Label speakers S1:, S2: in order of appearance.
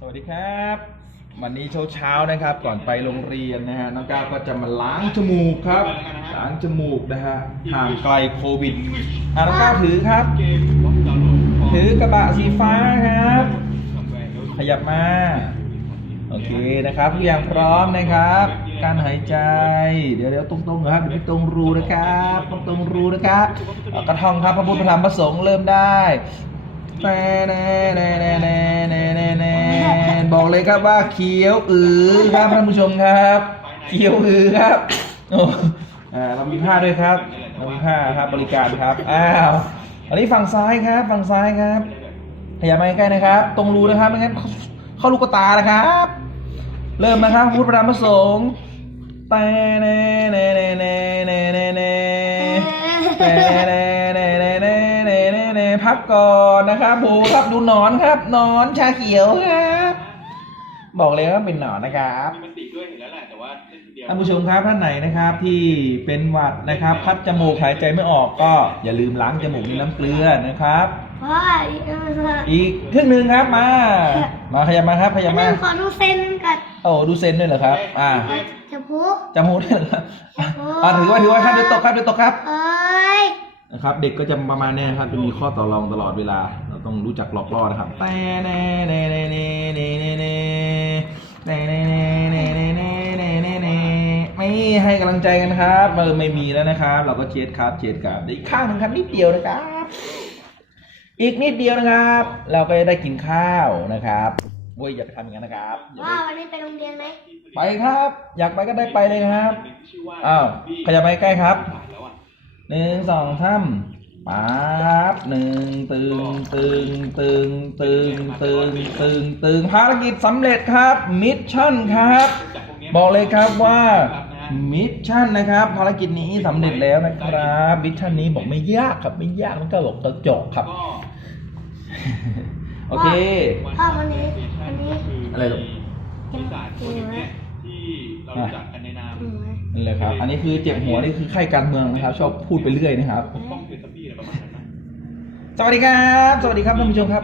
S1: สวัสดีครับ วันนี้เช้าๆนะครับ ก่อนไปโรงเรียนนะฮะน้องก้าวก็จะมาล้างจมูกครับ ล้างจมูกนะฮะห่างไกลโควิดอะน้องก้าวถือครับ ถือกระบะสีฟ้าครับ ขยับมา โอเคนะครับทุกอย่างพร้อมนะครับ การหายใจ เดี๋ยวเดี๋ยวตรงๆนะครับเดี๋ยวตรงรูนะครับตรงตรงรูนะครับกระทองครับพระพุทธธรรมประสงค์เริ่มได้แน่แน่แน่แน่ บอกเลยครับว่าเขียวอือครับท่านผู้ชมครับ เขียวอือครับโอ้อ่าเรามีผ้าด้วยครับเรามีผ้าครับบริการครับอ้าวอันนี้ฝั่งซ้ายครับฝั่งซ้ายครับขยับมาใกล้ๆนะครับ ตรงรูนะครับไม่งั้นเข้าลูกตานะครับ เริ่มนะครับพุทธประธรรมประสงค์แต่เน่เน่เน่เน่เน่เน่เน่แต่เน่เน่เน่เน่เน่เน่เน่พักก่อนนะครับโหครับดูนอนครับนอนชาเขียวครับ บอกเลยว่าเป็นหนอนนะครับ
S2: มีมันติด้วยเห็นแล้วแหละแต่ว่าเล่นคนเดียว
S1: ท่านผู้ชมครับท่านไหนนะครับที่เป็นหวัดนะครับคัดจมูกหายใจไม่ออกก็อย่าลืมล้างจมูกด้วยน้ำเกลือนะครับ
S3: พ่ออีกอันนึง
S1: อีกครึ่งหนึ่งครับมา มาขยับมาครับขยับมา
S3: ขอดูเซนกับ
S1: โอ้ดูเซนด้วยเหรอครับ อ่า
S3: จะพู
S1: จมูกด้วยเหรอครับอ่าถือว่าถือว่าครับเดี๋ยวตกครับเดี๋ยวตกครับ
S3: เอ้ย
S1: นะครับเด็กก็จะประมาณเนี้ยครับ จะมีข้อต่อรองตลอดเวลา เราต้องรู้จักหลอกล่อนะครับแต่เน่เน่เน่เน่เน่เน่ เน่เน่เน่เน่เน่เน่เน่เน่เน่เน่ไม่ให้กำลังใจกันครับเออไม่มีแล้วนะครับ เราก็เช็ดครับเช็ดกับอีกข้างหนึ่งครับนิดเดียวนะครับ อีกนิดเดียวนะครับ เราก็ได้กินข้าวนะครับเว้ยอย่าไปทำอย่างนั้นนะครับอย่า
S3: ว่าวันนี้ไปโรงเรียนไหม
S1: ไปครับ อยากไปก็ได้ไปเลยครับ
S2: อ้า
S1: วขยับไปใกล้ครับหนึ่งสองสาม ปั๊บหนึ่งตึงตึงตึงตึงตึงตึงตึงภารกิจสำเร็จครับมิชชั่นครับ
S2: จากพวกนี้
S1: บอกเลยครับว่ามิชชั่นนะครับ ภารกิจนี้สำเร็จแล้วนะครับมิชชั่นนี้บอกไม่ยากครับไม่ยากมันก็บอกกระจกครับ
S2: ก็
S1: โอเค
S3: พ่อวันนี้วันนี้
S1: อะไรลูก
S2: ที่ศาสตร์คนเนี้ยที่เรารู้จักกันในนาม
S3: หนูไหม
S1: นั่นเลยครับ อันนี้คือเจ็บหัวนี่คือไข้การเมืองนะครับ ชอบพูดไปเรื่อยนะครับ สวัสดีครับ สวัสดีครับท่านผู้ชมครับ